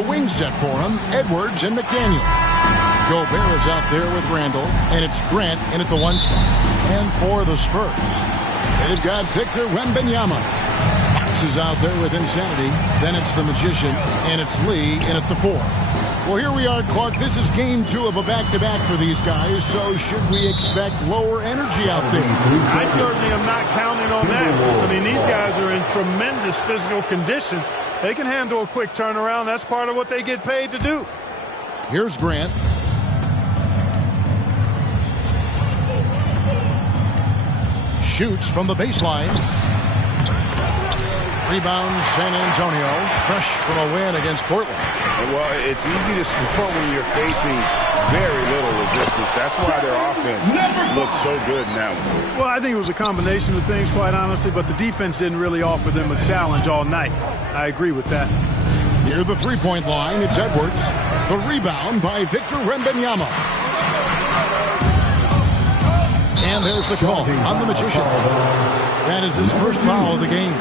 The wing set for him, Edwards and McDaniel. Gobert is out there with Randall, and it's Grant in at the 1 spot. And for the Spurs, they've got Victor Wembanyama. Fox is out there with Insanity. Then it's the Magician, and it's Lee in at the 4. Well, here we are, Clark. This is game 2 of a back-to-back for these guys, so should we expect lower energy out there? I certainly am not counting on that. I mean, these guys are in tremendous physical condition. They can handle a quick turnaround. That's part of what they get paid to do. Here's Grant. Shoots from the baseline. Rebound San Antonio. Fresh from a win against Portland. Well, it's easy to score when you're facing very little resistance. That's why their offense looks so good in that one. Well, I think it was a combination of things, quite honestly, but the defense didn't really offer them a challenge all night. I agree with that. Near the three-point line, it's Edwards. The rebound by Victor Wembanyama. And there's the call on the Magician. That is his first foul of the game.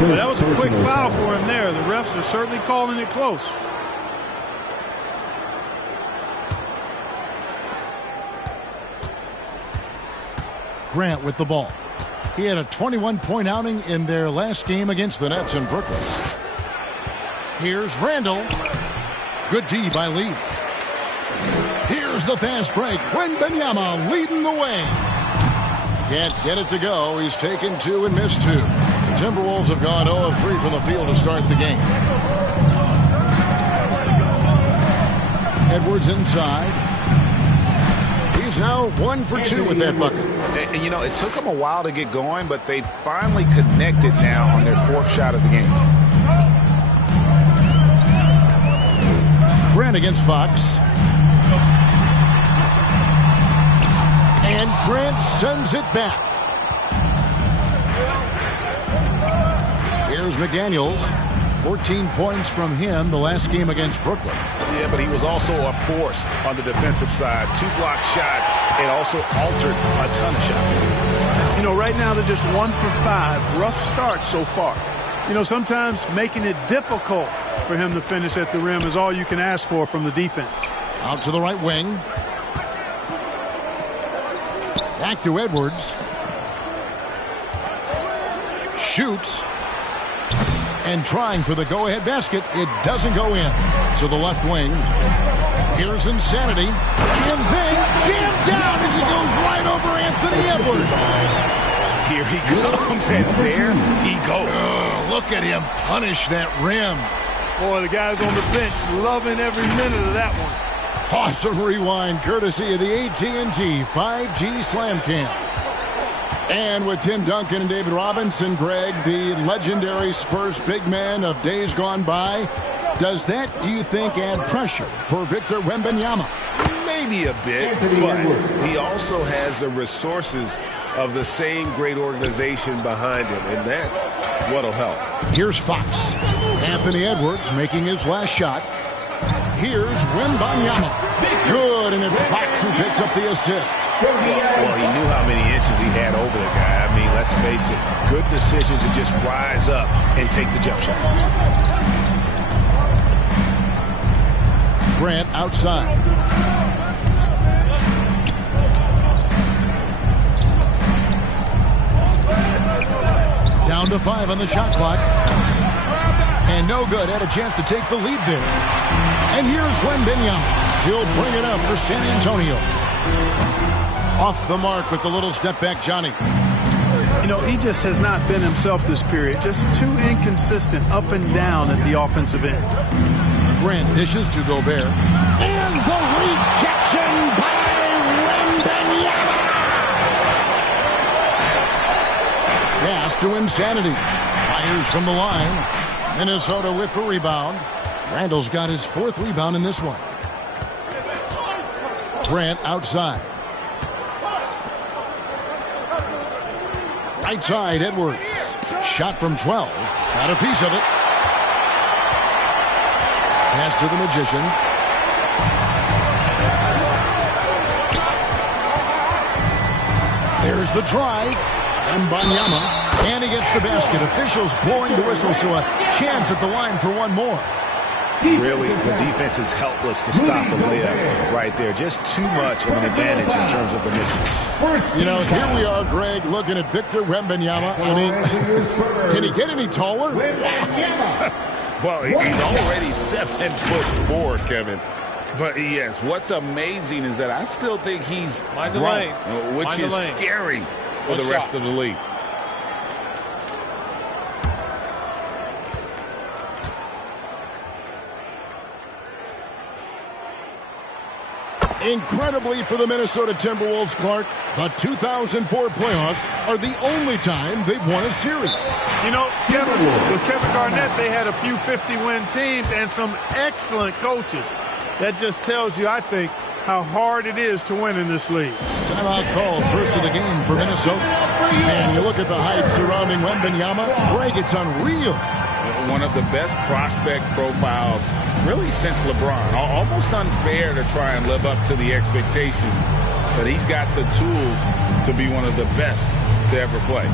Well, that was a quick foul for him there. The refs are certainly calling it close. Grant with the ball. He had a 21-point outing in their last game against the Nets in Brooklyn. Here's Randall. Good D by Lee. Here's the fast break. Wembanyama leading the way. Can't get it to go. He's taken 2 and missed 2. The Timberwolves have gone 0 of 3 from the field to start the game. Edwards inside. He's now 1 for 2 with that bucket. And, you know, it took them a while to get going, but they finally connected now on their 4th shot of the game. Grant against Fox. And Grant sends it back. Here's McDaniels. 14 points from him the last game against Brooklyn. Yeah, but he was also a force on the defensive side. 2 blocked shots and also altered a ton of shots. You know, right now they're just 1 for 5. Rough start so far. You know, sometimes making it difficult for him to finish at the rim is all you can ask for from the defense. Out to the right wing. Back to Edwards. Shoots. And trying for the go-ahead basket. It doesn't go in. To the left wing. Here's Insanity. And then jammed down as he goes right over Anthony Edwards. Here he comes, and there he goes. Look at him punish that rim. Boy, the guys on the bench loving every minute of that one. Awesome rewind courtesy of the AT&T 5G Slam Cam. And with Tim Duncan and David Robinson, Greg, the legendary Spurs big man of days gone by, does that, do you think, add pressure for Victor Wembanyama? Maybe a bit, but he also has the resources of the same great organization behind him, and that's what'll help. Here's Fox. Anthony Edwards making his last shot. Here's Wembanyama. Good, and it's Fox who picks up the assist. Well, he knew how many inches he had over the guy. I mean, let's face it, good decision to just rise up and take the jump shot. Grant outside. Down to 5 on the shot clock. And no good. Had a chance to take the lead there. And here's Wembanyama. He'll bring it up for San Antonio. Off the mark with the little step back, Johnny. You know, he just has not been himself this period. Just too inconsistent up and down at the offensive end. Grant dishes to Gobert. And the rejection by Wembanyama. Pass to Insanity. Fires from the line. Minnesota with the rebound. Randall's got his 4th rebound in this one. Grant outside. Right side, Edwards. Shot from 12. Got a piece of it. Pass to the Magician. There's the drive. Wembanyama. And he gets the basket. Officials blowing the whistle, so a chance at the line for one more. Really, the defense is helpless to stop a layup right there. Just too much of an advantage in terms of the mismatch. You know, here we are, Greg, looking at Victor Wembanyama. I mean, can he get any taller? Well, he's already 7'4", Kevin. But yes, what's amazing is that I still think he's grown, which is scary for the rest of the league. Incredibly for the Minnesota Timberwolves, Clark, the 2004 playoffs are the only time they've won a series. You know, Kevin, with Kevin Garnett, they had a few 50-win teams and some excellent coaches. That just tells you, I think, how hard it is to win in this league. Timeout called, first of the game for Minnesota. And you look at the hype surrounding Wembanyama, Greg, it's unreal. One of the best prospect profiles really since LeBron. Almost unfair to try and live up to the expectations, but he's got the tools to be one of the best to ever play.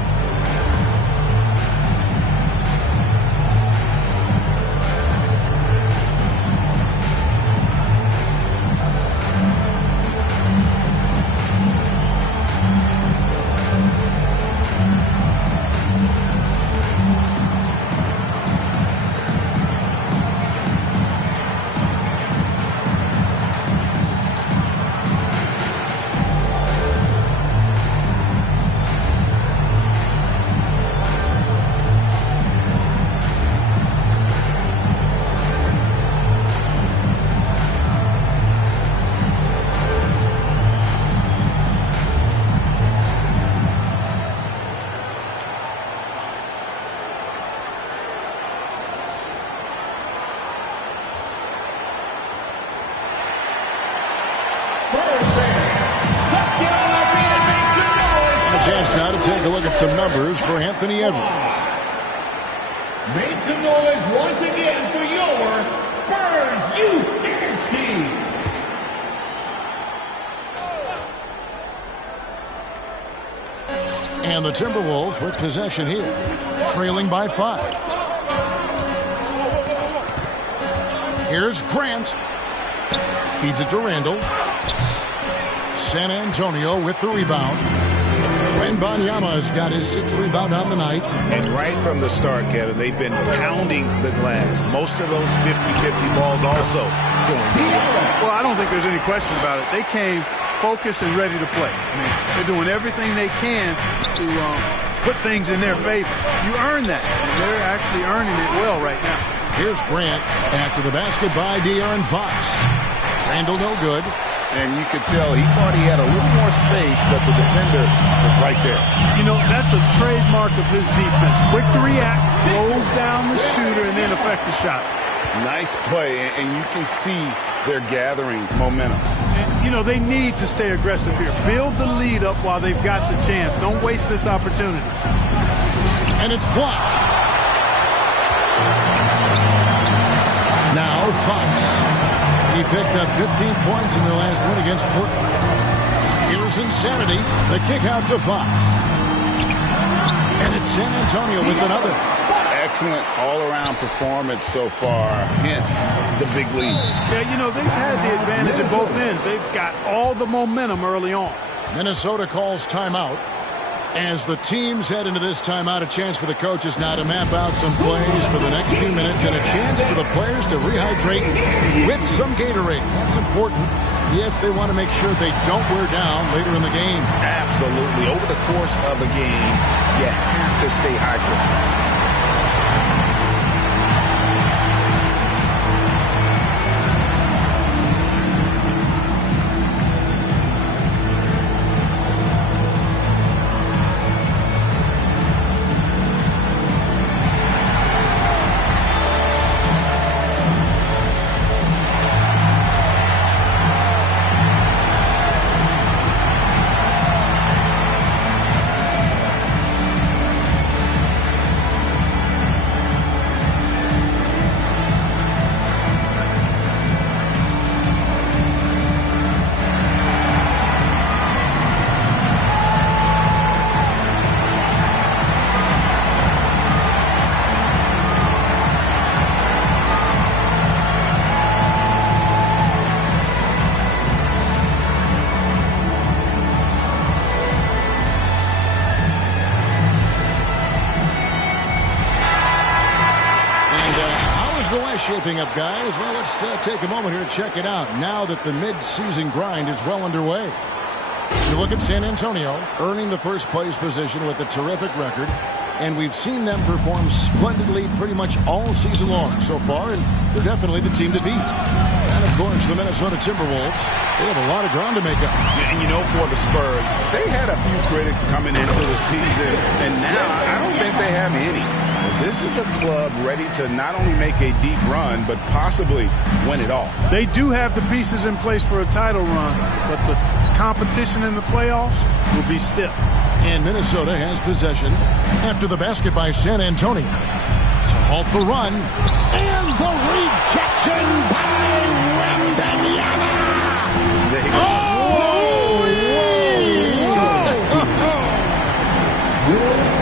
Now to take a look at some numbers for Anthony Edwards. Make some noise once again for your Spurs Youth Dance Team. And the Timberwolves with possession here, trailing by 5. Here's Grant. Feeds it to Randall. San Antonio with the rebound. Wembanyama has got his 6th rebound on the night. And right from the start, Kevin, they've been pounding the glass. Most of those 50-50 balls also going their way. Well, I don't think there's any question about it. They came focused and ready to play. I mean, they're doing everything they can to put things in their favor. You earn that, and they're actually earning it well right now. Here's Grant after the basket by De'Aaron Fox. Randall no good. And you could tell he thought he had a little more space, but the defender was right there. You know, that's a trademark of his defense. Quick to react, close down the shooter, and then affect the shot. Nice play, and you can see they're gathering momentum. And, you know, they need to stay aggressive here. Build the lead up while they've got the chance. Don't waste this opportunity. And it's blocked. Now Fox. He picked up 15 points in their last win against Portland. Here's Insanity. The kick out to Fox. And it's San Antonio with another. Excellent all-around performance so far, hence the big lead. Yeah, you know, they've had the advantage at both ends. They've got all the momentum early on. Minnesota calls timeout. As the teams head into this timeout, a chance for the coaches now to map out some plays for the next few minutes and a chance for the players to rehydrate with some Gatorade. That's important if they want to make sure they don't wear down later in the game. Absolutely. Over the course of a game, you have to stay hydrated. this shaping up, guys? Well, let's take a moment here to check it out now that the mid-season grind is well underway. You look at San Antonio, earning the first place position with a terrific record, and we've seen them perform splendidly pretty much all season long so far, and they're definitely the team to beat. And, of course, the Minnesota Timberwolves, they have a lot of ground to make up. And, you know, for the Spurs, they had a few critics coming into the season, and now I don't think they have any. This is a club ready to not only make a deep run, but possibly win it all. They do have the pieces in place for a title run, but the competition in the playoffs will be stiff. And Minnesota has possession after the basket by San Antonio to halt the run. And the rejection by Wembanyama.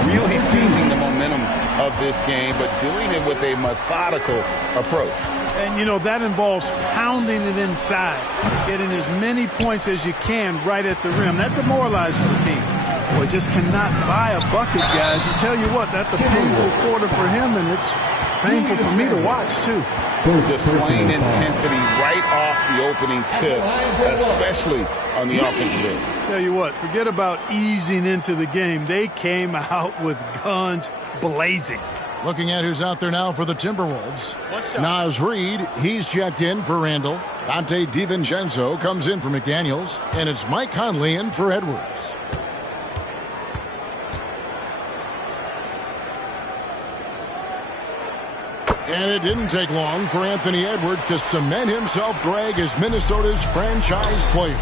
Really seizing the momentum of this game, but doing it with a methodical approach. And, you know, that involves pounding it inside, getting as many points as you can right at the rim. That demoralizes the team. Boy, just cannot buy a bucket, guys. And tell you what, that's a painful quarter for him, and it's painful for me to watch, too. Displaying intensity right off the opening tip, especially on the offensive end. Tell you what, forget about easing into the game. They came out with guns blazing. Looking at who's out there now for the Timberwolves. Naz Reid, he's checked in for Randall. Dante DiVincenzo comes in for McDaniels. And it's Mike Conley in for Edwards. And it didn't take long for Anthony Edwards to cement himself, Greg, as Minnesota's franchise player.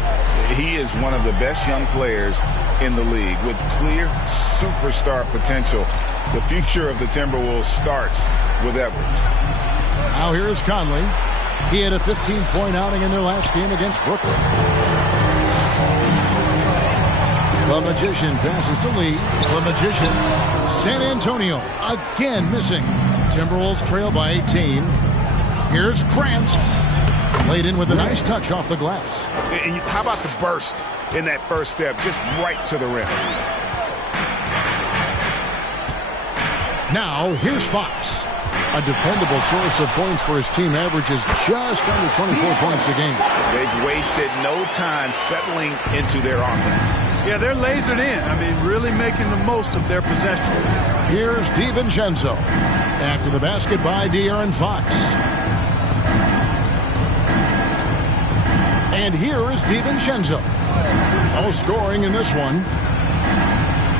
He is one of the best young players in the league with clear superstar potential. The future of the Timberwolves starts with Edwards. Now here's Conley. He had a 15-point outing in their last game against Brooklyn. The Magician passes to Lee. The Magician, San Antonio, again missing. Timberwolves trail by 18. Here's Grant. Laid in with a nice touch off the glass. And how about the burst in that first step, just right to the rim. Now, here's Fox. A dependable source of points for his team, averages just under 24 points a game. They've wasted no time settling into their offense. Yeah, they're lasered in. I mean, really making the most of their possessions. Here's DiVincenzo. After the basket by De'Aaron Fox. And here is DiVincenzo. No scoring in this one.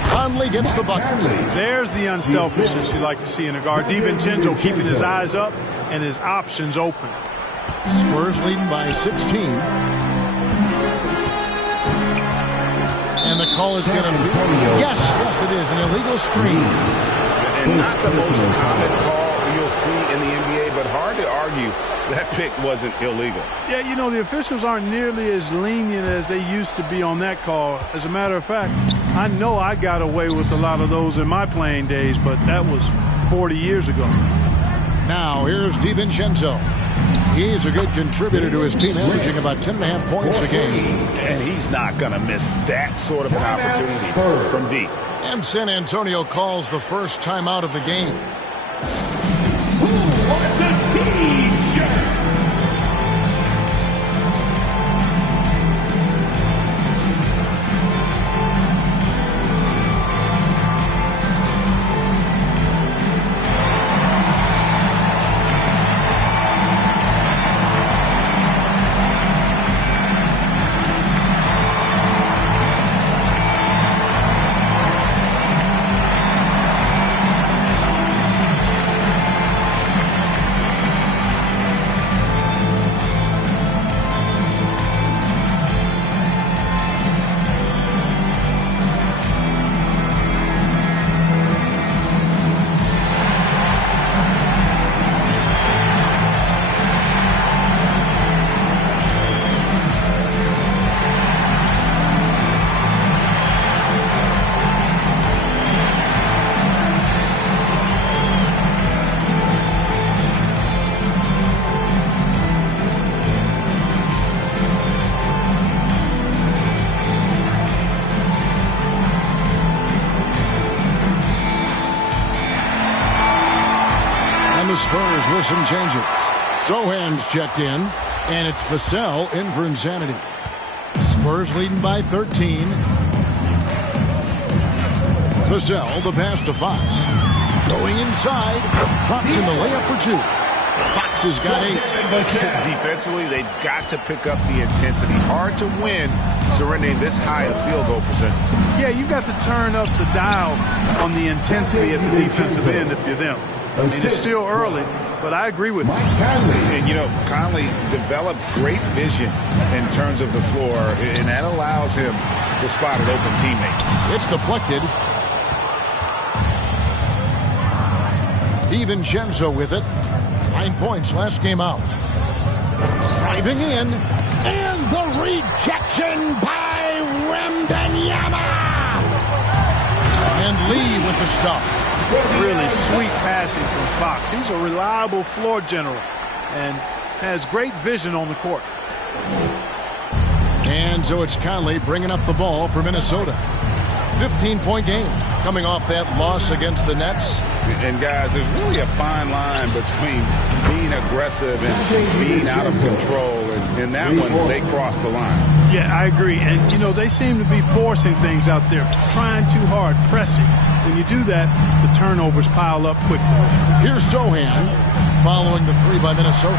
Conley gets the bucket. There's the unselfishness you like to see in a guard. DiVincenzo keeping his eyes up and his options open. Spurs leading by 16. And the call is going to be... Yes, it is. An illegal screen. And not the most common call you'll see in the NBA, but hard to argue that pick wasn't illegal. Yeah, you know, the officials aren't nearly as lenient as they used to be on that call. As a matter of fact, I know I got away with a lot of those in my playing days, but that was 40 years ago. Now, here's DiVincenzo. He's a good contributor to his team, averaging about 10.5 points a game. And he's not going to miss that sort of an opportunity from deep. And San Antonio calls the first timeout of the game. Who wants a T-shirt? Spurs with some changes. Sohan's checked in, and it's Vassell in for Insanity. Spurs leading by 13. Vassell, the pass to Fox. Going inside, drops in the layup for 2. Fox has got 8. Defensively, they've got to pick up the intensity. Hard to win surrendering this high a field goal percentage. Yeah, you've got to turn up the dial on the intensity at the defensive end if you're them. I mean, it's still early, but I agree with you. And, you know, Conley developed great vision in terms of the floor, and that allows him to spot an open teammate. It's deflected. DiVincenzo with it. 9 points last game out. Driving in. And the rejection by Wembanyama. And Lee with the stuff. Really sweet passing from Fox. He's a reliable floor general and has great vision on the court. And so it's Conley bringing up the ball for Minnesota. 15-point game coming off that loss against the Nets. And, guys, there's really a fine line between being aggressive and being out of control. And in that one, they crossed the line. Yeah, I agree. And, you know, they seem to be forcing things out there, trying too hard, pressing. When you do that, the turnovers pile up quickly. Here's Sohan following the 3 by Minnesota.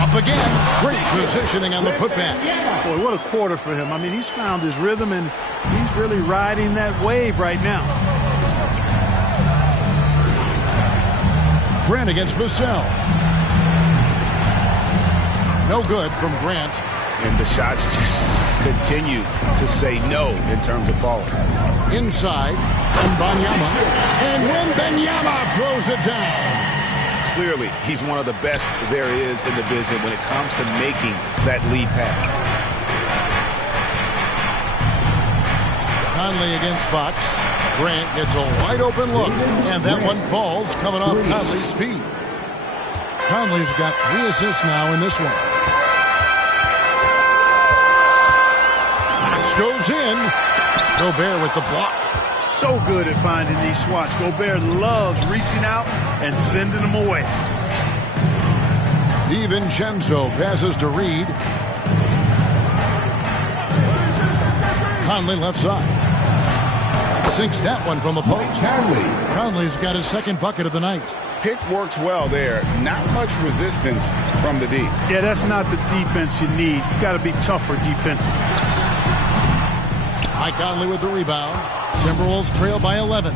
Up again. Great positioning on the putback. Boy, what a quarter for him. I mean, he's found his rhythm, and he's really riding that wave right now. Grant against Vassell. No good from Grant. And the shots just continue to say no in terms of falling. Inside, Wembanyama. And Wembanyama throws it down. Clearly, he's one of the best there is in the business when it comes to making that lead pass. Conley against Fox. Grant gets a wide open look, and that one falls coming off Conley's feet. Conley's got 3 assists now in this one. Fox goes in. Gobert with the block. So good at finding these swats. Gobert loves reaching out and sending them away. DiVincenzo passes to Reed. Conley left side. Sinks that one from the post. Conley's got his second bucket of the night. Pick works well there. Not much resistance from the D. Yeah, that's not the defense you need. You got to be tougher defensively. Mike Conley with the rebound. Timberwolves trail by 11.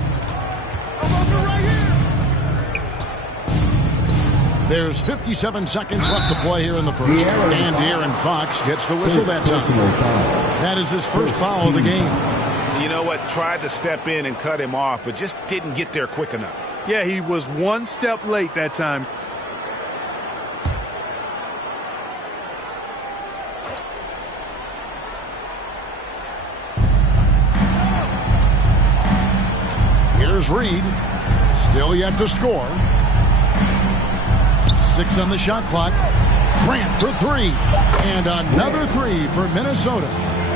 There's 57 seconds left to play here in the first. And De'Aaron Fox gets the whistle that time. That is his first foul of the game. You know what? Tried to step in and cut him off, but just didn't get there quick enough. Yeah, he was one step late that time. Here's Reed. Still yet to score. 6 on the shot clock. Grant for 3. And another 3 for Minnesota.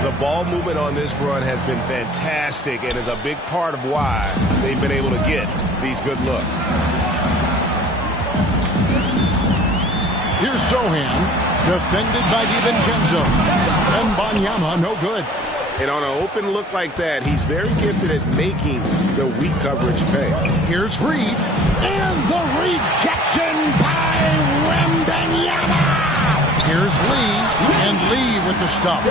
The ball movement on this run has been fantastic and is a big part of why they've been able to get these good looks. Here's Sohan, defended by DiVincenzo. And Wembanyama, no good. And on an open look like that, he's very gifted at making the weak coverage pay. Here's Reed. And the rejection by Wembanyama. Here's Lee. And Lee with the stuff.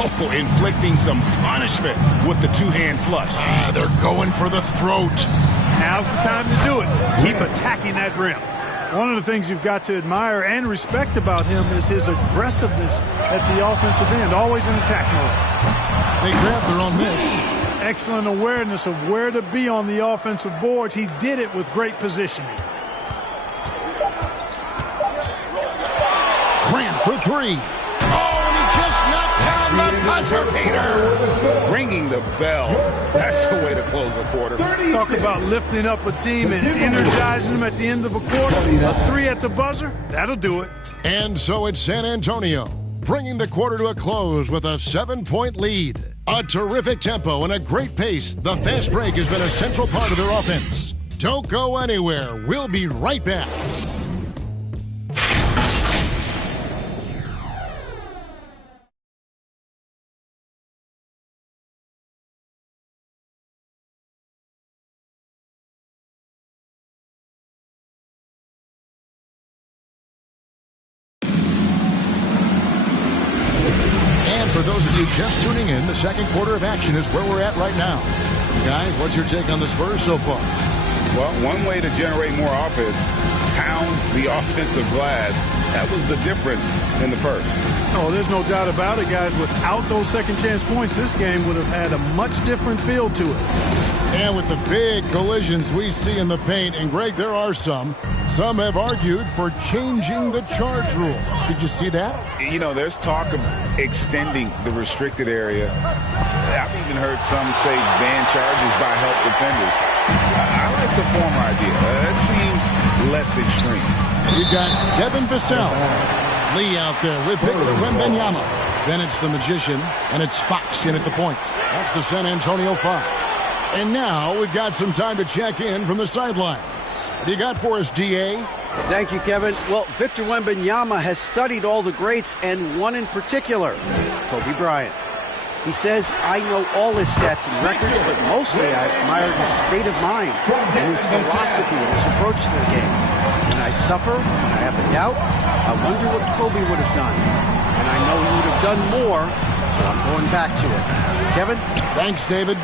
Oh, inflicting some punishment with the 2-hand flush. They're going for the throat. Now's the time to do it. Keep attacking that rim. One of the things you've got to admire and respect about him is his aggressiveness at the offensive end, always in attack mode. They grab their own miss. Excellent awareness of where to be on the offensive boards. He did it with great positioning. Grant for 3. Oh, and he just knocked down the buzzer beater. Ringing the bell. That's the way to close a quarter. Talk about lifting up a team and energizing them at the end of a quarter. A 3 at the buzzer, that'll do it. And so it's San Antonio, bringing the quarter to a close with a 7-point lead. A terrific tempo and a great pace. The fast break has been a central part of their offense. Don't go anywhere. We'll be right back. And for those of you just tuning in, the second quarter of action is where we're at right now. Guys, what's your take on the Spurs so far? Well, one way to generate more offense, pound the offensive glass. That was the difference in the first. Oh, there's no doubt about it, guys. Without those second chance points, this game would have had a much different feel to it. And with the big collisions we see in the paint, and Greg, there are some have argued for changing the charge rules. Did you see that? You know, there's talk of extending the restricted area. I've even heard some say ban charges by help defenders. I like the former idea. That seems less extreme. You've got Devin Vassell. Lee out there with Victor Wembanyama. Then it's the Magician, and it's Fox in at the point. That's the San Antonio 5. And now we've got some time to check in from the sidelines. What do you got for us, D.A.? Thank you, Kevin. Well, Victor Wembanyama has studied all the greats and one in particular, Kobe Bryant. He says, I know all his stats and records, but mostly I admired his state of mind and his philosophy and his approach to the game. When I suffer, when I have a doubt, I wonder what Kobe would have done. And I know he would have done more, so I'm going back to it. Kevin? Thanks, David.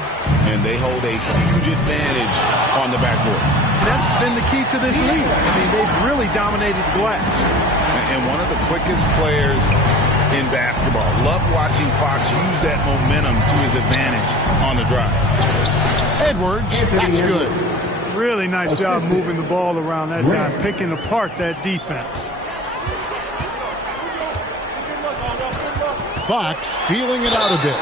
And they hold a huge advantage on the backboard. That's been the key to this league. I mean, they've really dominated the glass. And one of the quickest players in basketball. Love watching Fox use that momentum to his advantage on the drive. Edwards, that's good. Really nice job moving the ball around that time, picking apart that defense. Fox feeling it out a bit.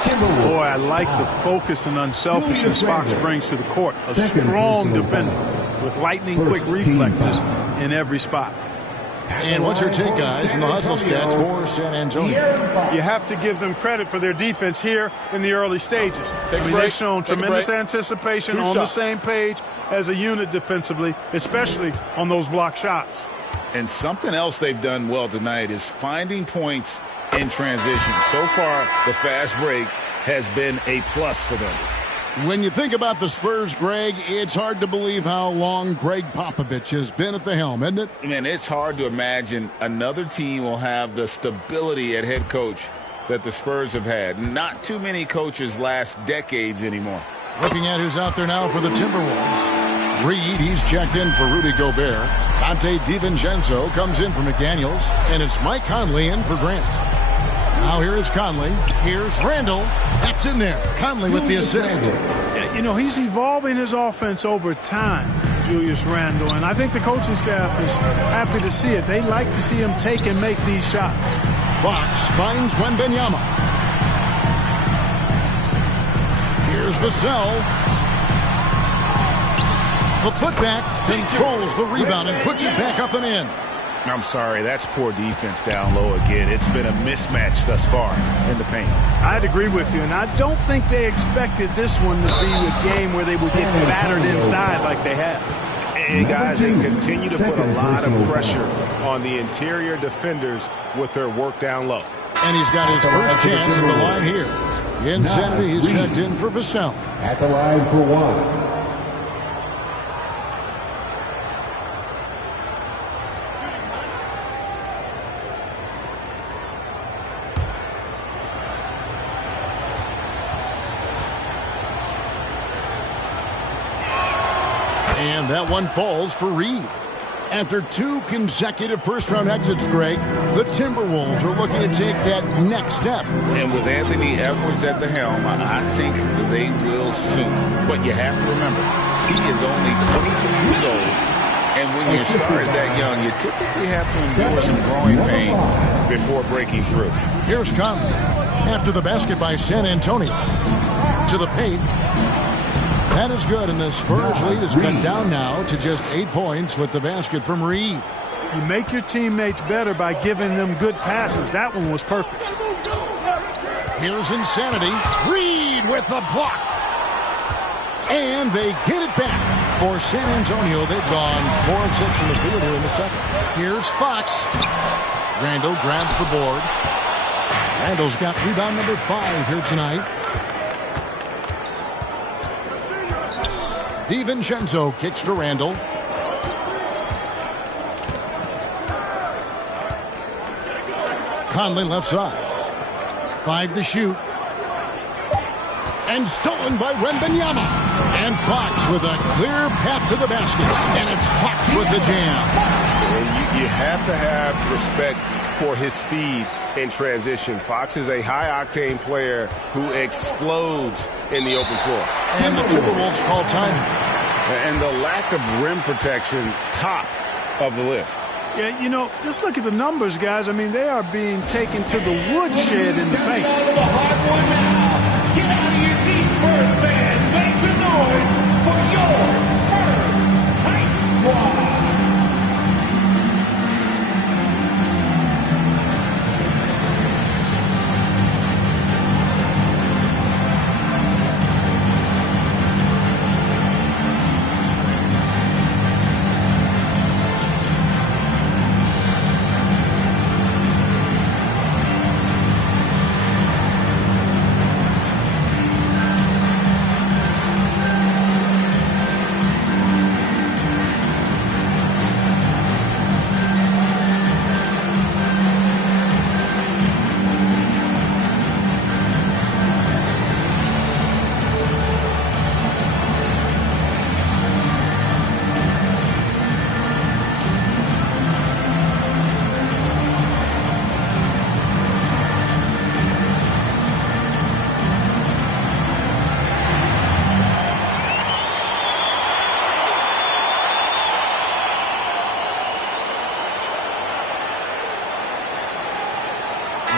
Boy, I like the focus and unselfishness Fox brings to the court. A strong defender with lightning-quick reflexes in every spot. And what's your take, guys, in the hustle stats for San Antonio? You have to give them credit for their defense here in the early stages. They've shown tremendous anticipation, on the same page as a unit defensively, especially on those block shots. And something else they've done well tonight is finding points in transition. So far, the fast break has been a plus for them. When you think about the Spurs, Greg, it's hard to believe how long Greg Popovich has been at the helm, isn't it? Man, it's hard to imagine another team will have the stability at head coach that the Spurs have had. Not too many coaches last decades anymore. Looking at who's out there now for the Timberwolves. Reed, he's checked in for Rudy Gobert. Dante DiVincenzo comes in for McDaniels. And it's Mike Conley in for Grant. Now here is Conley. Here's Randall. That's in there. Conley with the assist. You know, he's evolving his offense over time, Julius Randle. And I think the coaching staff is happy to see it. They like to see him take and make these shots. Fox finds Wembanyama. Here's Vassell. The putback controls the rebound and puts it back up and in. I'm sorry, that's poor defense down low again. It's been a mismatch thus far in the paint. I'd agree with you, and I don't think they expected this one to be a game where they would get battered inside like they have. And guys, they continue to put a lot of pressure on the interior defenders with their work down low. And he's got his first chance at the line here. Insanity, he's checked in for Vassell. At the line for one. And that one falls for Reed. After two consecutive first-round exits, Greg, the Timberwolves are looking to take that next step. And with Anthony Edwards at the helm, I think they will soon. But you have to remember, he is only 22 years old. And when your star is that young, you typically have to endure some growing pains before breaking through. Here's Conley. After the basket by San Antonio. To the paint. That is good, and the Spurs lead is cut down now to just 8 points with the basket from Reed. You make your teammates better by giving them good passes. That one was perfect. Here's Insanity. Reed with the block. And they get it back. for San Antonio. They've gone 4 of 6 from the field here in the second. Here's Fox. Randall grabs the board. Randall's got rebound number 5 here tonight. DiVincenzo kicks to Randall. Conley left side. 5 to shoot. And stolen by Wembanyama. And Fox with a clear path to the basket. And it's Fox with the jam. You have to have respect for his speed in transition. Fox is a high-octane player who explodes in the open floor. And the Timberwolves call time. And the lack of rim protection, top of the list. Yeah, you know, just look at the numbers, guys. I mean, they are being taken to the woodshed in the paint. Get out of your seats, Spurs fans. Make some noise for your Spurs Hype Squad.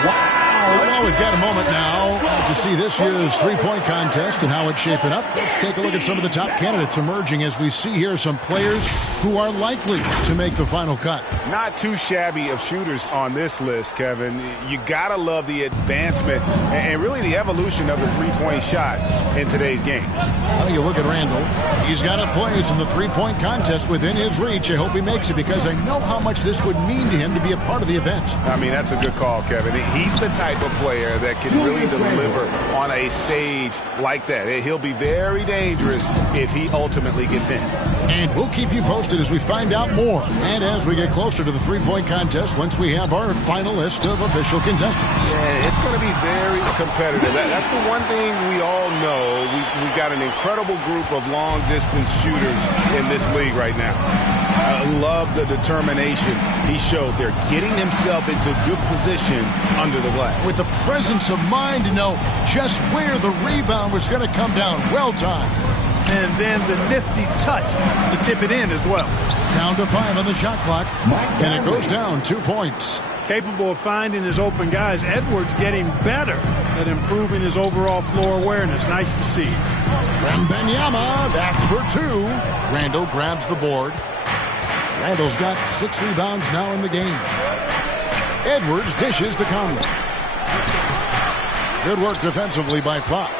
Well, we've got a moment now to see this year's three-point contest and how it's shaping up. Let's take a look at some of the top candidates emerging as we see here some players who are likely to make the final cut. Not too shabby of shooters on this list, Kevin. You got to love the advancement and really the evolution of the three-point shot in today's game. Well, you look at Randall. He's got a place in the three-point contest within his reach. I hope he makes it because I know how much this would mean to him to be a part of the event. I mean, that's a good call, Kevin. He's the type of player that can really deliver on a stage like that. He'll be very dangerous if he ultimately gets in. And we'll keep you posted as we find out more. And as we get closer to the three-point contest, once we have our final list of official contestants. Yeah, it's going to be very competitive. That's the one thing we all know. We've got an incredible group of long-distance shooters in this league right now. I love the determination he showed there, getting himself into good position under the glass. With the presence of mind to know just where the rebound was going to come down. Well timed. And then the nifty touch to tip it in as well. Down to 5 on the shot clock. And it goes down 2 points. Capable of finding his open guys. Edwards getting better at improving his overall floor awareness. Nice to see. Wembanyama, that's for 2. Randall grabs the board. Randall's got 6 rebounds now in the game. Edwards dishes to Conley. Good work defensively by Fox.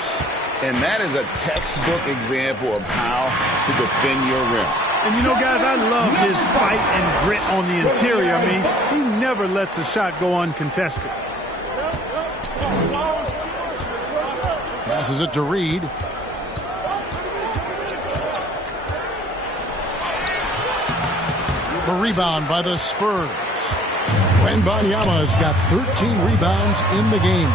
And that is a textbook example of how to defend your rim. And you know, guys, I love his fight and grit on the interior. I mean, he never lets a shot go uncontested. Passes it to Reed. The rebound by the Spurs. Wembanyama has got 13 rebounds in the game.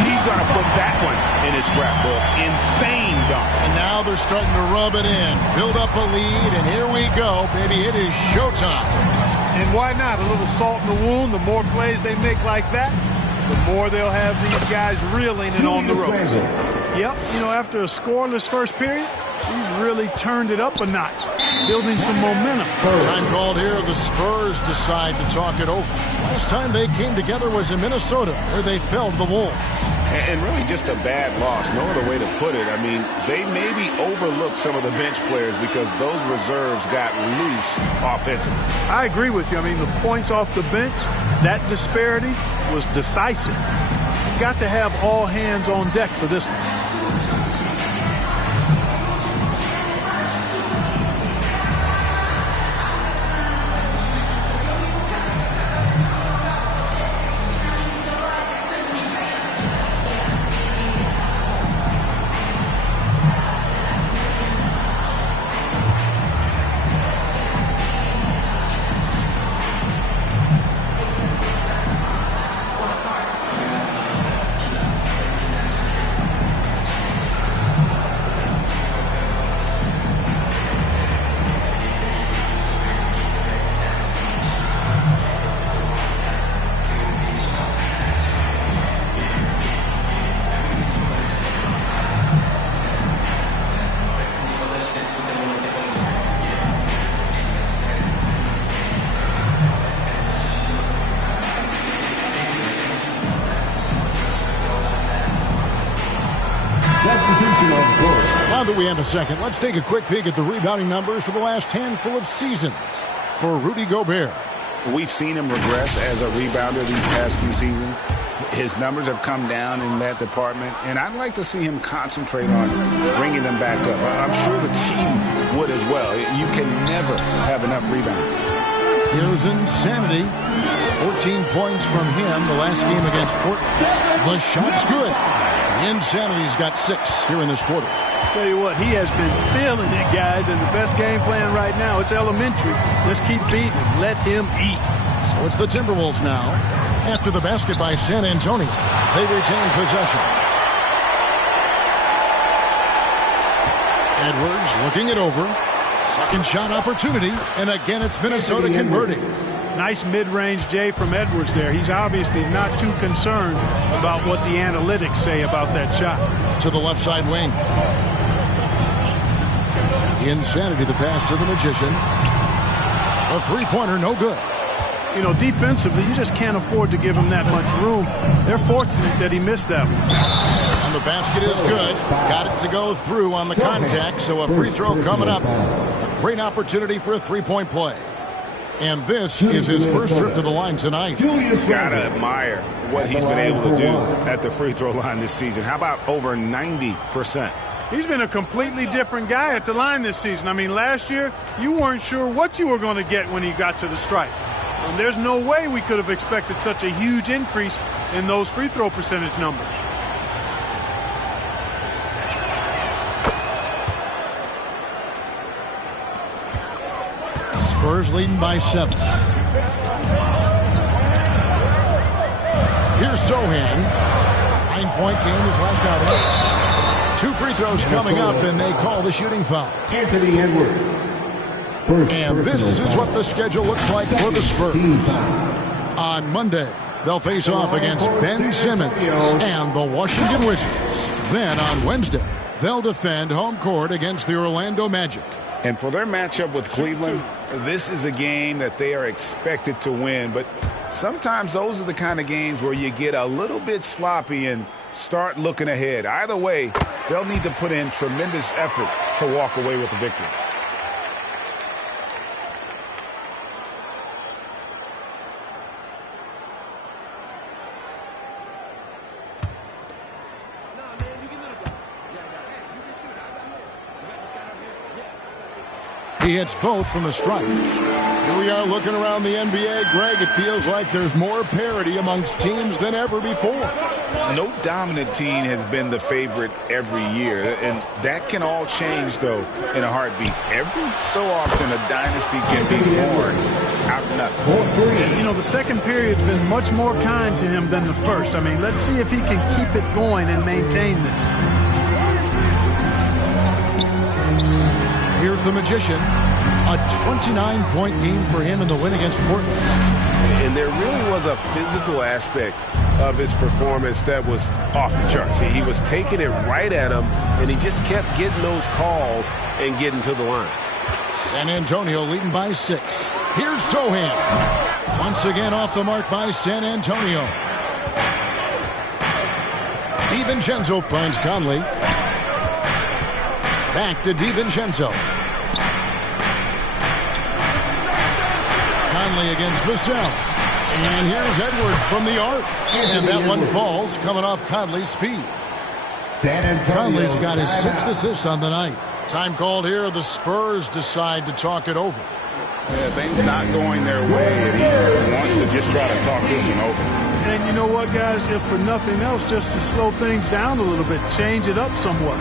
He's going to put that one in his scrapbook. Insane dunk. And now they're starting to rub it in. Build up a lead, and here we go, baby. It is showtime. And why not? A little salt in the wound. The more plays they make like that, the more they'll have these guys reeling and on the ropes. Yep, you know, after a scoreless first period, he's really turned it up a notch, building some momentum. Time called here. The Spurs decide to talk it over. Last time they came together was in Minnesota, where they fell to the Wolves. And really just a bad loss. No other way to put it. I mean, they maybe overlooked some of the bench players because those reserves got loose offensively. I agree with you. I mean, the points off the bench, that disparity was decisive. You've got to have all hands on deck for this one. Now that we have a second, let's take a quick peek at the rebounding numbers for the last handful of seasons for Rudy Gobert. We've seen him regress as a rebounder these past few seasons. His numbers have come down in that department, and I'd like to see him concentrate on bringing them back up. I'm sure the team would as well. You can never have enough rebounding. Here's Insanity. 14 points from him the last game against Portland. The shot's good. Insanity's got 6 here in this quarter. Tell you what, he has been feeling it, guys, and the best game plan right now, it's elementary. Just keep feeding him. Let him eat. So it's the Timberwolves now. After the basket by San Antonio, they retain possession. Edwards looking it over. Second shot opportunity, and again it's Minnesota converting. Nice mid-range J from Edwards there. He's obviously not too concerned about what the analytics say about that shot. To the left side wing. Insanity, the pass to the Magician. A three-pointer, no good. You know, defensively, you just can't afford to give him that much room. They're fortunate that he missed that one. And the basket is good. Got it to go through on the contact, so a free throw coming up. A great opportunity for a three-point play. And this is his first trip to the line tonight. Gotta admire what he's been able to do at the free throw line this season. How about over 90%? He's been a completely different guy at the line this season. I mean, last year, you weren't sure what you were going to get when he got to the stripe. And there's no way we could have expected such a huge increase in those free throw percentage numbers. Spurs leading by 7. Here's Sohan. 9-point game his last outing. 2 free throws coming up, and they call the shooting foul. Anthony Edwards. And this is what the schedule looks like for the Spurs. On Monday, they'll face off against Ben Simmons and the Washington Wizards. Then on Wednesday, they'll defend home court against the Orlando Magic. And for their matchup with Cleveland, this is a game that they are expected to win. But sometimes those are the kind of games where you get a little bit sloppy and start looking ahead. Either way, they'll need to put in tremendous effort to walk away with the victory. He hits both from the stripe. Here we are looking around the NBA. Greg, it feels like there's more parity amongst teams than ever before. No dominant team has been the favorite every year, and that can all change, though, in a heartbeat. Every so often, a dynasty can be born out of nothing. You know, the second period's been much more kind to him than the first. I mean, let's see if he can keep it going and maintain this. Here's the Magician. A 29-point game for him in the win against Portland. And there really was a physical aspect of his performance that was off the charts. He was taking it right at him, and he just kept getting those calls and getting to the line. San Antonio leading by 6. Here's Sohan. Once again off the mark by San Antonio. DiVincenzo finds Conley. Back to DiVincenzo. Conley against Vassell. And here's Edwards from the arc. And that one falls coming off Conley's feet. Conley's got his 6th assist on the night. Time called here. The Spurs decide to talk it over. Yeah, things not going their way, and he wants to just try to talk this one over. And you know what, guys? If for nothing else, just to slow things down a little bit, change it up somewhat.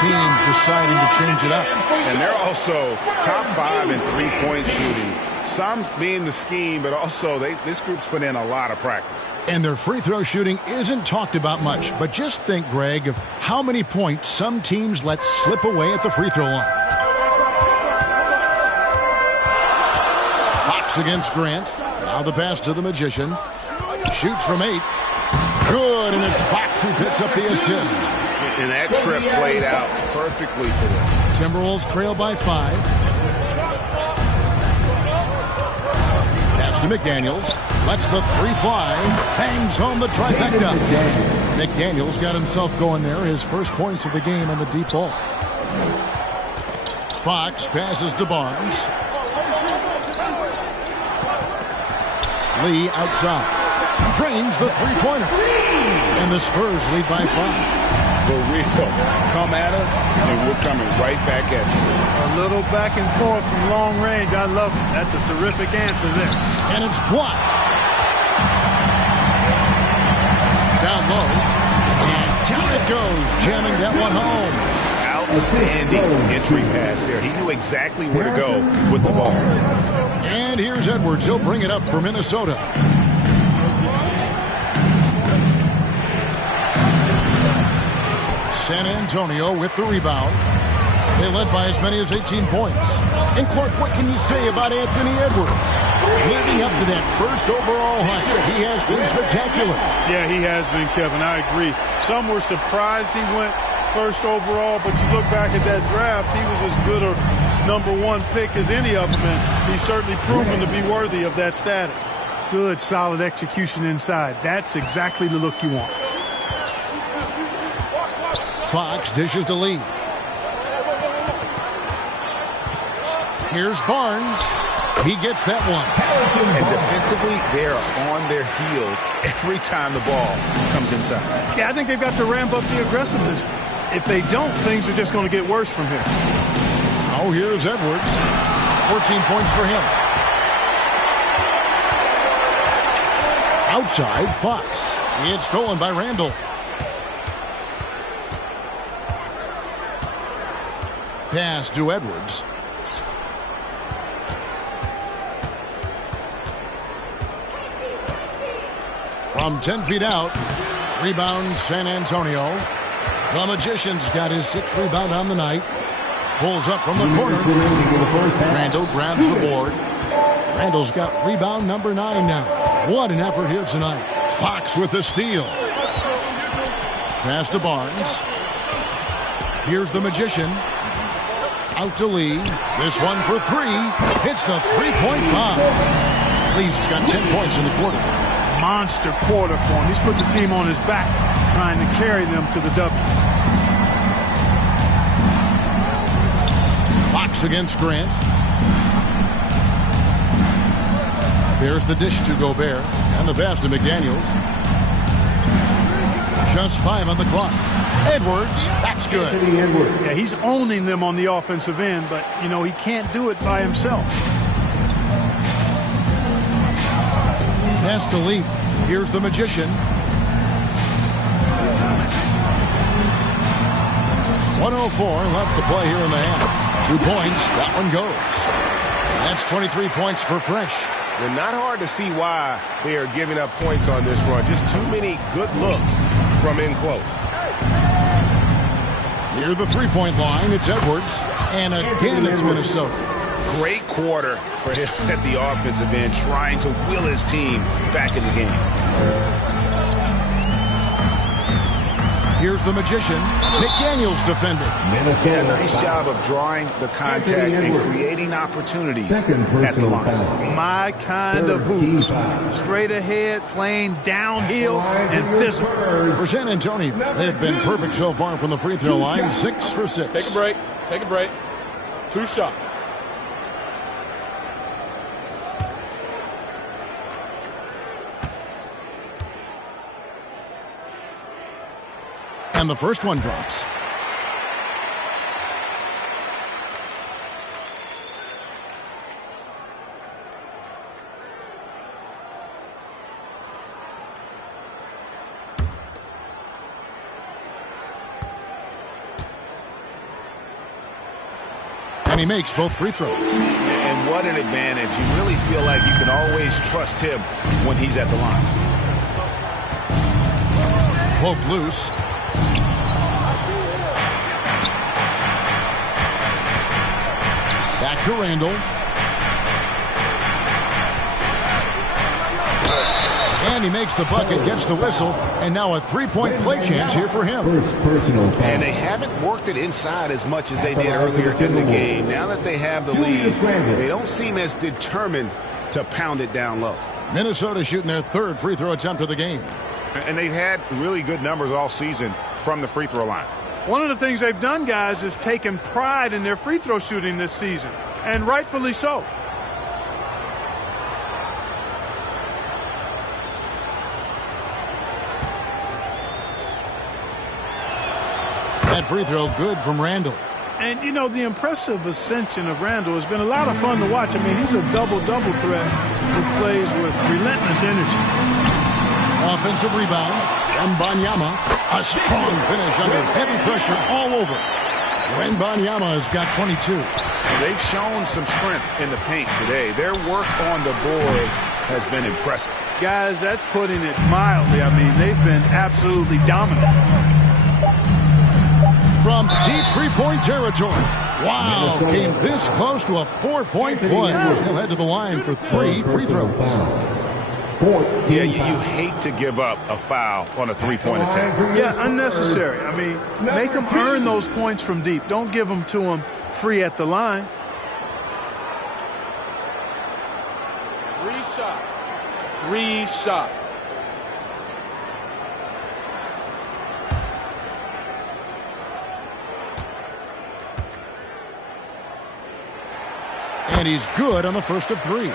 teams deciding to change it up. And they're also top 5 in three-point shooting. Some being the scheme, but also this group's put in a lot of practice. And their free throw shooting isn't talked about much. But just think, Greg, of how many points some teams let slip away at the free throw line. Fox against Grant. Now the pass to the Magician. Shoots from 8. Good, and it's Fox who picks up the assist. And that trip played out perfectly for them. Timberwolves trail by 5. Pass to McDaniels. Lets the 3 fly. Hangs home the trifecta. McDaniels got himself going there. His first points of the game on the deep ball. Fox passes to Barnes. Lee outside. Drains the three-pointer. And the Spurs lead by 5. For real. Come at us, and we're coming right back at you. A little back and forth from long range. I love it. That's a terrific answer there. And it's blocked. Down low. And down it goes, jamming that one home. Outstanding entry pass there. He knew exactly where to go with the ball. And here's Edwards. He'll bring it up for Minnesota. San Antonio with the rebound. They led by as many as 18 points. And Clark, what can you say about Anthony Edwards? Living up to that first overall hype, he has been spectacular. Yeah, he has been, Kevin. I agree. Some were surprised he went first overall, but you look back at that draft, he was as good a #1 pick as any of them, and he's certainly proven to be worthy of that status. Good, solid execution inside. That's exactly the look you want. Fox dishes to Lee. Here's Barnes. He gets that one. And defensively, they're on their heels every time the ball comes inside. Yeah, I think they've got to ramp up the aggressiveness. If they don't, things are just going to get worse from here. Oh, here's Edwards. 14 points for him. Outside, Fox. It's stolen by Randall. Pass to Edwards. From 10 feet out, rebound San Antonio. The Magician's got his 6th rebound on the night. Pulls up from the corner. Randall grabs the board. Randall's got rebound number 9 now. What an effort here tonight. Fox with the steal. Pass to Barnes. Here's the Magician. Out to Lee. This one for 3. Hits the three-point bomb. Lee's got 10 points in the quarter. Monster quarter for him. He's put the team on his back, trying to carry them to the W. Fox against Grant. There's the dish to Gobert. And the pass to McDaniels. Just 5 on the clock. Edwards, that's good. Yeah, he's owning them on the offensive end, but, you know, he can't do it by himself. Pass to Lee. Here's the Magician. 1:04 left to play here in the half. 2 points. That one goes. That's 23 points for Fresh. And not hard to see why they are giving up points on this run. Just too many good looks from in close. Near the three-point line, it's Edwards. And again, it's Minnesota. Great quarter for him at the offensive end, trying to will his team back in the game. Here's the Magician. McDaniels defending. Yeah, nice job of drawing the contact and creating opportunities at the line. My kind of hoops. Straight ahead, playing downhill, and physical. For San Antonio, they've been perfect so far from the free throw line. 6 for 6. Take a break. Take a break. 2 shots. And the first one drops. And he makes both free throws. And what an advantage. You really feel like you can always trust him when he's at the line. Poke loose. Back to Randall. And he makes the bucket, gets the whistle, and now a three-point play chance here for him. And they haven't worked it inside as much as they did earlier in the game. Now that they have the lead, they don't seem as determined to pound it down low. Minnesota shooting their third free throw attempt of the game. And they've had really good numbers all season from the free throw line. One of the things they've done, guys, is taken pride in their free throw shooting this season, and rightfully so. That free throw good from Randall. And, you know, the impressive ascension of Randall has been a lot of fun to watch. I mean, he's a double-double threat who plays with relentless energy. Offensive rebound. Wembanyama. A strong finish under heavy pressure all over. Wembanyama has got 22. They've shown some strength in the paint today. Their work on the boards has been impressive. Guys, that's putting it mildly. I mean, they've been absolutely dominant. From deep three-point territory. Wow, came this close to a 4-point play. He'll head to the line for 3 free throws. Yeah, you hate to give up a foul on a three-point attempt. Yeah, unnecessary. I mean, make them earn those points from deep. Don't give them to them free at the line. 3 shots. 3 shots. And he's good on the first of 3.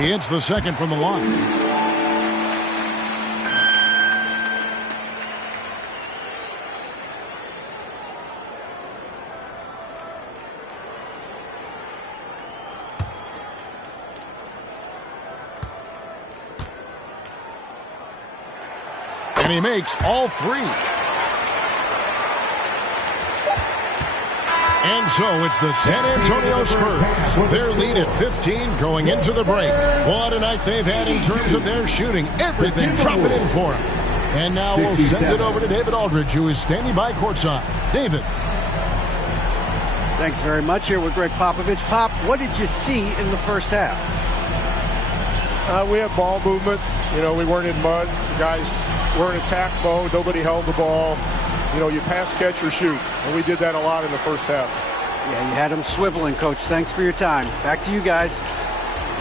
He hits the second from the line. And he makes all 3. And so it's the San Antonio Spurs. Their lead at 15 going into the break. What a night they've had in terms of their shooting. Everything dropping in for them. And now we'll send it over to David Aldridge, who is standing by courtside. David. Thanks very much. Here with Greg Popovich. Pop, what did you see in the first half? We had ball movement. You know, we weren't in mud. The guys were in attack mode. Nobody held the ball. You know, you pass, catch, or shoot. And we did that a lot in the first half. Yeah, you had them swiveling, Coach. Thanks for your time. Back to you guys.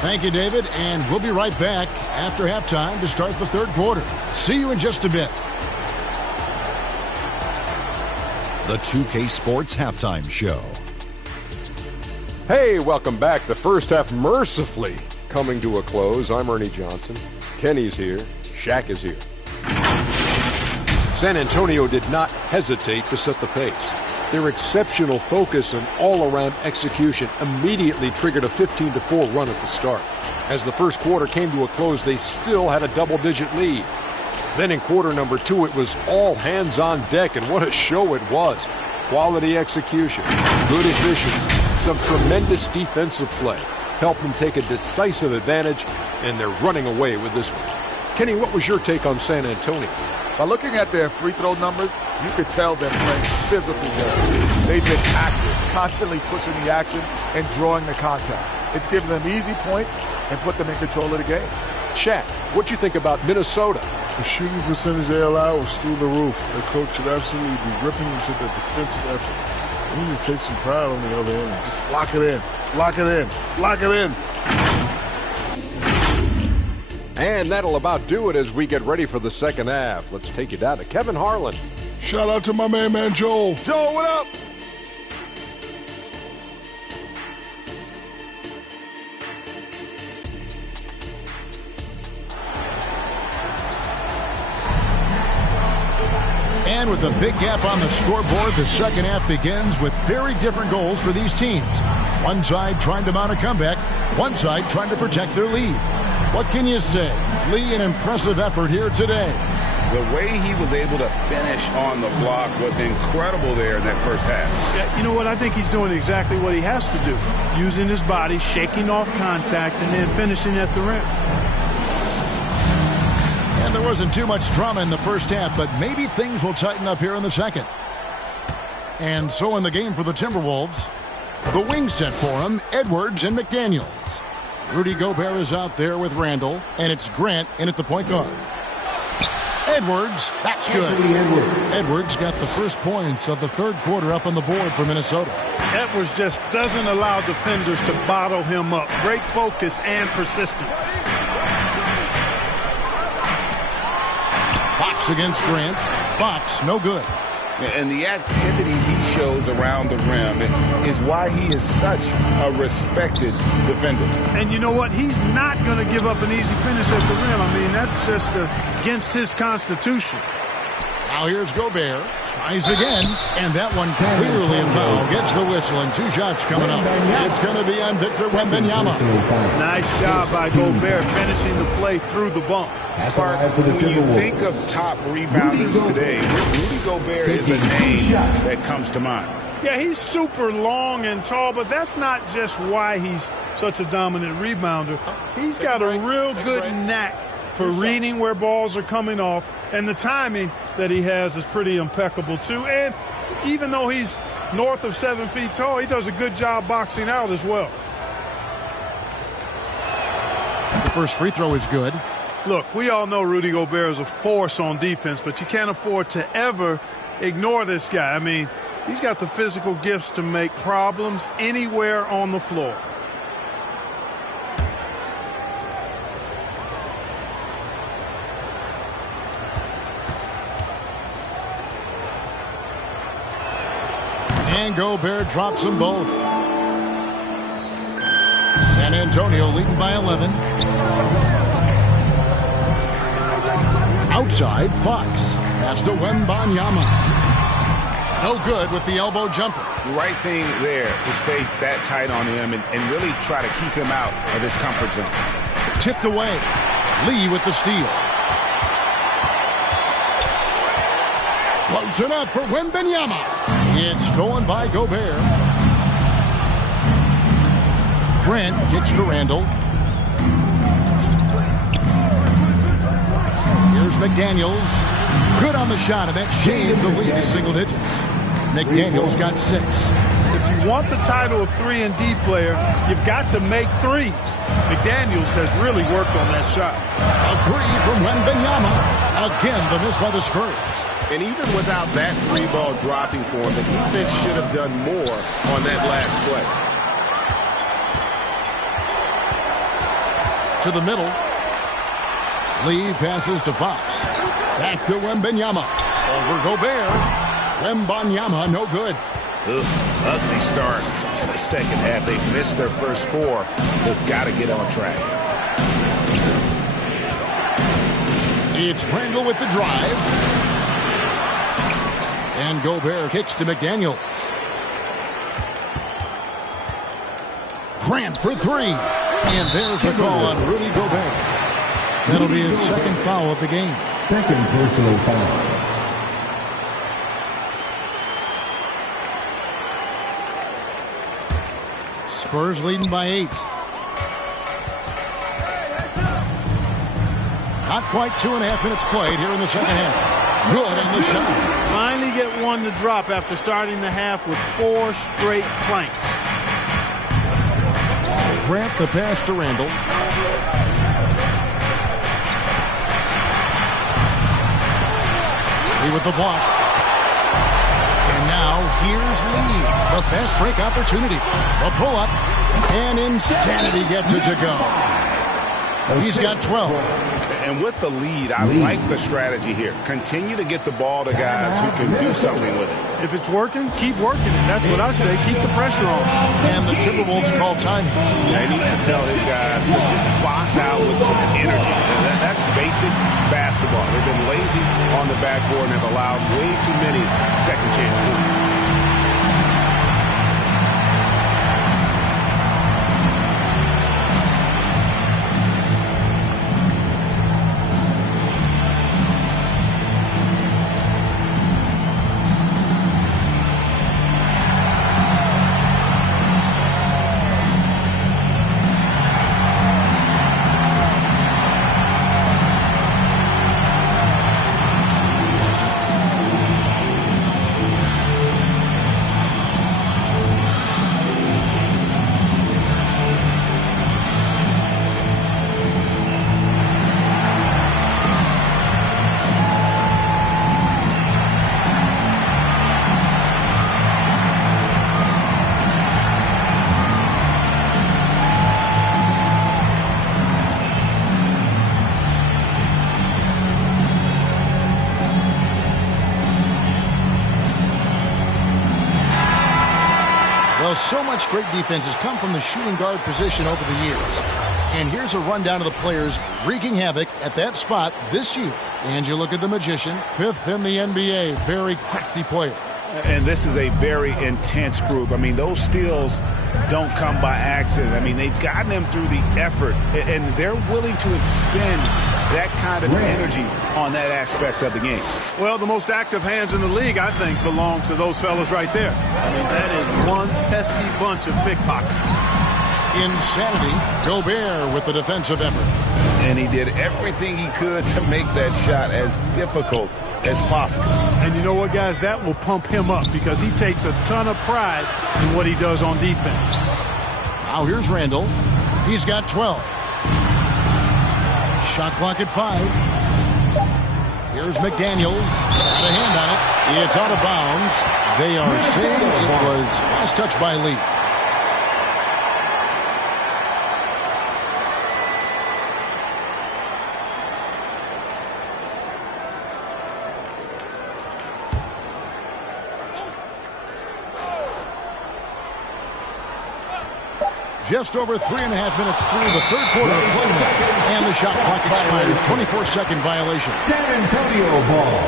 Thank you, David. And we'll be right back after halftime to start the third quarter. See you in just a bit. The 2K Sports Halftime Show. Hey, welcome back. The first half mercifully coming to a close. I'm Ernie Johnson. Kenny's here. Shaq is here. San Antonio did not hesitate to set the pace. Their exceptional focus and all-around execution immediately triggered a 15-4 run at the start. As the first quarter came to a close, they still had a double-digit lead. Then in quarter number 2, it was all hands on deck, and what a show it was. Quality execution, good efficiency, some tremendous defensive play helped them take a decisive advantage, and they're running away with this one. Kenny, what was your take on San Antonio? By looking at their free throw numbers, you could tell they're playing physical ball. They've been active, constantly pushing the action and drawing the contact. It's given them easy points and put them in control of the game. Shaq, what do you think about Minnesota? The shooting percentage they allow was through the roof. The coach should absolutely be ripping into the defensive effort. They need to take some pride on the other end. Just lock it in. Lock it in. Lock it in. And that'll about do it as we get ready for the second half. Let's take you down to Kevin Harlan. Shout out to my man Joel. Joel, what up? And with a big gap on the scoreboard, the second half begins with very different goals for these teams. One side trying to mount a comeback, one side trying to protect their lead. What can you say? Lee, an impressive effort here today. The way he was able to finish on the block was incredible there in that first half. Yeah, you know what? I think he's doing exactly what he has to do. Using his body, shaking off contact, and then finishing at the rim. And there wasn't too much drama in the first half, but maybe things will tighten up here in the second. And so in the game for the Timberwolves, the wing set for him, Edwards and McDaniels. Rudy Gobert is out there with Randall, and it's Grant in at the point guard. Edwards, that's good. Edwards got the first points of the third quarter up on the board for Minnesota. Edwards just doesn't allow defenders to bottle him up. Great focus and persistence. Fox against Grant. Fox, no good. And the activity he shows around the rim is why he is such a respected defender. And you know what? He's not going to give up an easy finish at the rim. I mean, that's just against his constitution. Now here's Gobert. Tries again. And that one clearly a foul. Gets the whistle and 2 shots coming up. It's going to be on Victor Wembanyama. Nice job by Gobert finishing the play through the bump. Clark, when you think of top rebounders today, Rudy Gobert is a name that comes to mind. Yeah, he's super long and tall, but that's not just why he's such a dominant rebounder. He's got a real good knack for reading where balls are coming off, and the timing that he has is pretty impeccable too. And even though he's north of 7 feet tall, he does a good job boxing out as well. The first free throw is good. Look, we all know Rudy Gobert is a force on defense, but you can't afford to ever ignore this guy. I mean, he's got the physical gifts to make problems anywhere on the floor. And Gobert drops them both. San Antonio leading by 11. Outside, Fox. Pass to Wembanyama. No good with the elbow jumper. The right thing there to stay that tight on him and really try to keep him out of his comfort zone. Tipped away. Lee with the steal. Floats it up for Wembanyama. It's stolen by Gobert. Grant kicks to Randall. Here's McDaniels. Good on the shot, and that shaves the lead to single digits. McDaniels got 6. If you want the title of 3-and-D player, you've got to make threes. McDaniels has really worked on that shot. A 3 from Wembanyama. Again, the miss by the Spurs. And even without that 3-ball dropping for him, the defense should have done more on that last play. To the middle. Lee passes to Fox. Back to Wembanyama. Over Gobert. Wembanyama, no good. Ugly start to the second half. They've missed their first 4. They've got to get on track. It's Randall with the drive. And Gobert kicks to McDaniels. Grant for 3. And there's the call on Rudy Gobert. That'll be his second foul of the game. Second personal foul. Spurs leading by 8. Not quite 2.5 minutes played here in the second half. Good on the shot. Finally get one to drop after starting the half with 4 straight planks. Grant the pass to Randall. Lee with the block. And now here's Lee. The fast break opportunity. The pull-up. And Insanity gets it to go. He's got 12. And with the lead, I like the strategy here. Continue to get the ball to guys who can do something with it. If it's working, keep working it. That's what I say. Keep the pressure on. And the Timberwolves call timing. Yeah, he needs to tell his guys to just box out with some energy. That's basic basketball. They've been lazy on the backboard and have allowed way too many second chance points. So much great defense has come from the shooting guard position over the years. And here's a rundown of the players wreaking havoc at that spot this year. And you look at the Magician, 5th in the NBA, very crafty player. And this is a very intense group. I mean, those steals don't come by accident. I mean, they've gotten them through the effort, and they're willing to expend that kind of energy on that aspect of the game. Well, the most active hands in the league, I think, belong to those fellas right there. I mean, that is one pesky bunch of pickpockets. Insanity. Gobert with the defensive effort. And he did everything he could to make that shot as difficult as possible. And you know what, guys? That will pump him up because he takes a ton of pride in what he does on defense. Now here's Randall. He's got 12. Shot clock at 5. Here's McDaniels. Got a hand on it. It's out of bounds. They are saying it was last touch by Lee. Just over 3.5 minutes through the third quarter of play now. And the shot clock expires. 24-second violation. San Antonio ball.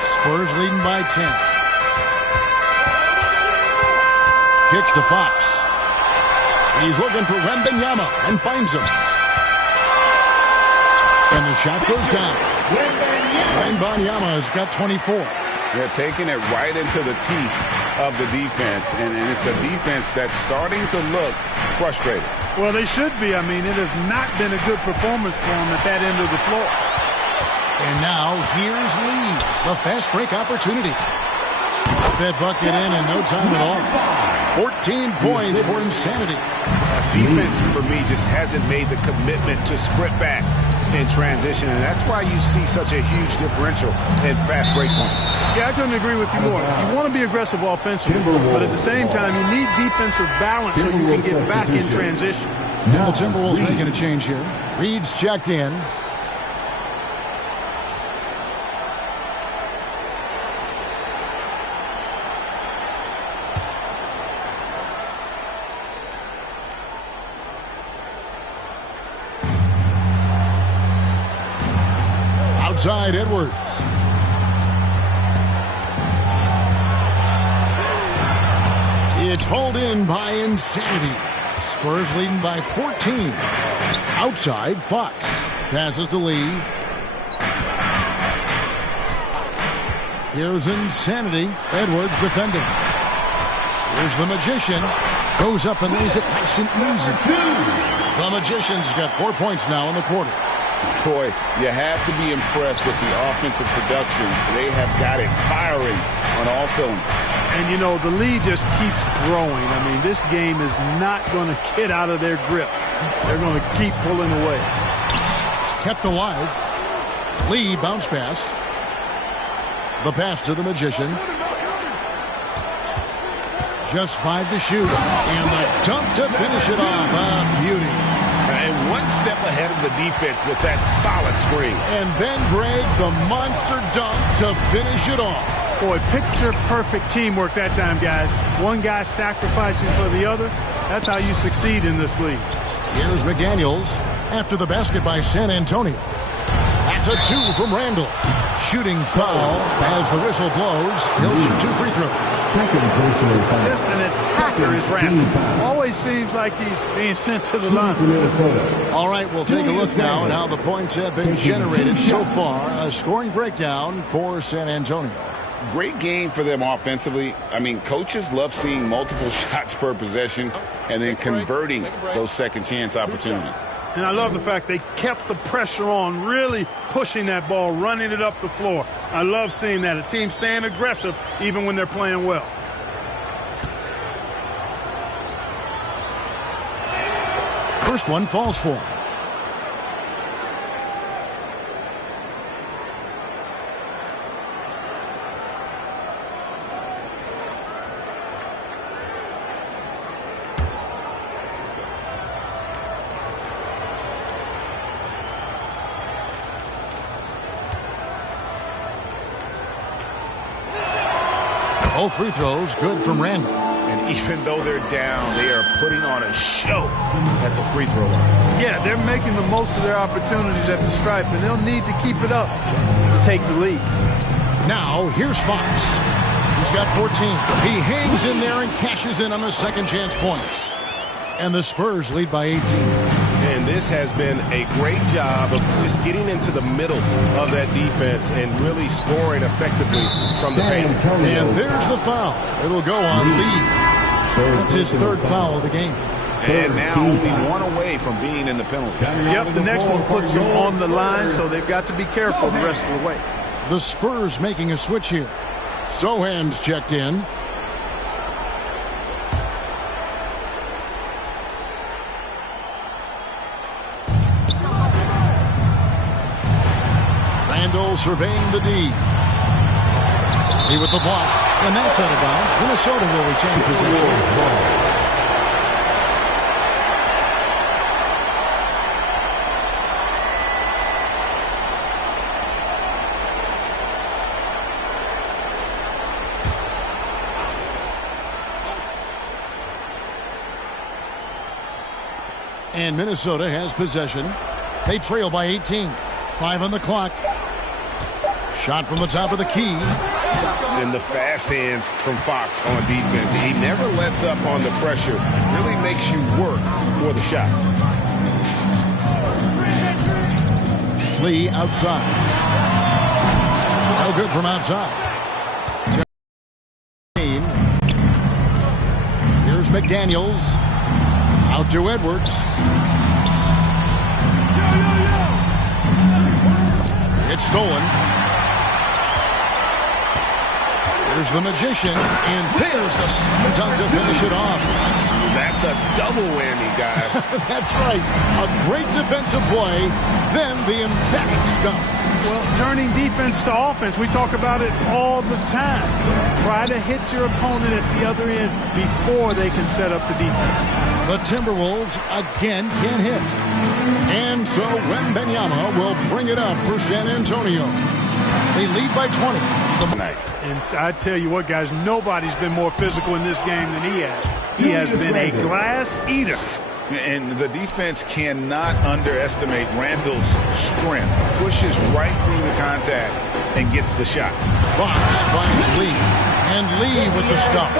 Spurs leading by 10. Kicks to Fox. He's looking for Wembanyama and finds him. And the shot goes down. Wembanyama has got 24. They're taking it right into the teeth of the defense, and it's a defense that's starting to look frustrated. Well, they should be. I mean, it has not been a good performance for them at that end of the floor. And now here's Lee, the fast break opportunity. Put that bucket in no time at all. 14 points for Insanity. Defense, for me, just hasn't made the commitment to sprint back in transition, and that's why you see such a huge differential in fast break points. Yeah, I couldn't agree with you more. You want to be aggressive offensively, but at the same time, you need defensive balance so you can get back in transition. And the Timberwolves making a change here. Reed's checked in. Outside Edwards. It's hauled in by Insanity. Spurs leading by 14. Outside Fox. Passes to Lee. Here's Insanity. Edwards defending. Here's the Magician. Goes up and lays it nice and easy. The Magician's got 4 points now in the quarter. Boy, you have to be impressed with the offensive production. They have got it firing on all cylinders. And, you know, the lead just keeps growing. I mean, this game is not going to get out of their grip. They're going to keep pulling away. Kept alive. Lee bounce pass. The pass to the Magician. Just 5 to shoot. And the dunk to finish it off. A beauty. And one step ahead of the defense with that solid screen. And then, Greg, the monster dunk to finish it off. Boy, picture-perfect teamwork that time, guys. One guy sacrificing for the other. That's how you succeed in this league. Here's McDaniels after the basket by San Antonio. That's a 2 from Randall. Shooting foul as the whistle blows. He'll shoot 2 free throws. Just an attacker is Randall. Always seems like he's being sent to the line. All right, we'll take a look now at how the points have been generated so far. A scoring breakdown for San Antonio. Great game for them offensively. I mean, coaches love seeing multiple shots per possession and then converting those second chance opportunities. And I love the fact they kept the pressure on, really pushing that ball, running it up the floor. I love seeing that. A team staying aggressive even when they're playing well. First one falls for him. Both free throws good from Randall. And even though they're down, they are putting on a show at the free throw line. Yeah, they're making the most of their opportunities at the stripe, and they'll need to keep it up to take the lead. Now, here's Fox. He's got 14. He hangs in there and cashes in on the second chance points. And the Spurs lead by 18. And this has been a great job of just getting into the middle of that defense and really scoring effectively from the paint. And there's the foul. It'll go on Lee. That's his third foul of the game. And now only one away from being in the penalty. Yep, the next one puts them on the line, so they've got to be careful the rest of the way. The Spurs making a switch here. Sohan's checked in. Randall surveying the D. He with the block, and that's out of bounds. Minnesota will retain possession. And Minnesota has possession. They trail by 18. 5 on the clock. Shot from the top of the key. And the fast hands from Fox on defense. He never lets up on the pressure. Really makes you work for the shot. Lee outside. No good from outside. Here's McDaniels. Out to Edwards. It's stolen. There's the magician, and there's the slam dunk to finish it off. That's a double whammy, guys. That's right. A great defensive play, then the emphatic stuff. Well, turning defense to offense, we talk about it all the time. Try to hit your opponent at the other end before they can set up the defense. The Timberwolves again can't hit. And so Wembanyama will bring it up for San Antonio. They lead by 20. And I tell you what, guys, nobody's been more physical in this game than he has. He has been a glass eater. And the defense cannot underestimate Randall's strength. Pushes right through the contact and gets the shot. Fox finds Lee. And Lee with the stuff.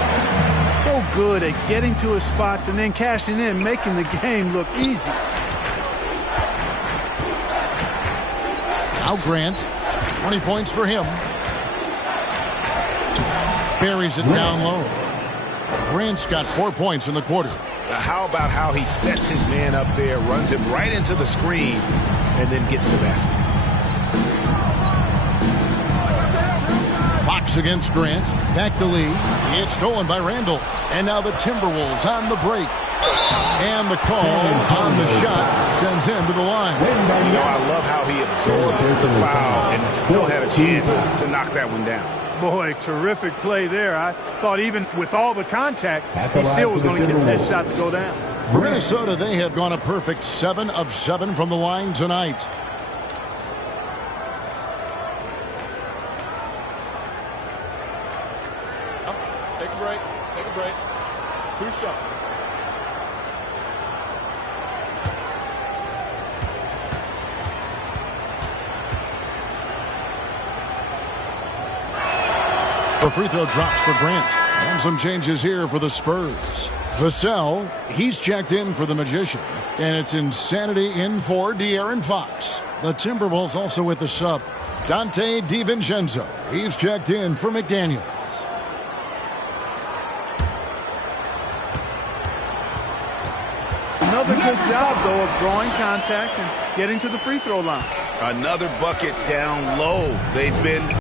So good at getting to his spots and then cashing in, making the game look easy. Now Grant. 20 points for him. Buries it down low. Grant's got 4 points in the quarter. How about how he sets his man up there, runs him right into the screen, and then gets the basket. Fox against Grant. Back to Lee. It's stolen by Randall. And now the Timberwolves on the break. And the call on the shot sends him to the line. You know, I love how he absorbed the foul and still had a chance to knock that one down. Boy, terrific play there. I thought even with all the contact, he still was going to get that shot to go down. For Minnesota, they have gone a perfect 7 of 7 from the line tonight. Take a break. Take a break. 2 shots. The free throw drops for Grant. And some changes here for the Spurs. Vassell, he's checked in for the Magician. And it's Insanity in for De'Aaron Fox. The Timberwolves also with the sub. Dante DiVincenzo. He's checked in for McDaniels. Another good job, though, of drawing contact and getting to the free throw line. Another bucket down low. They've been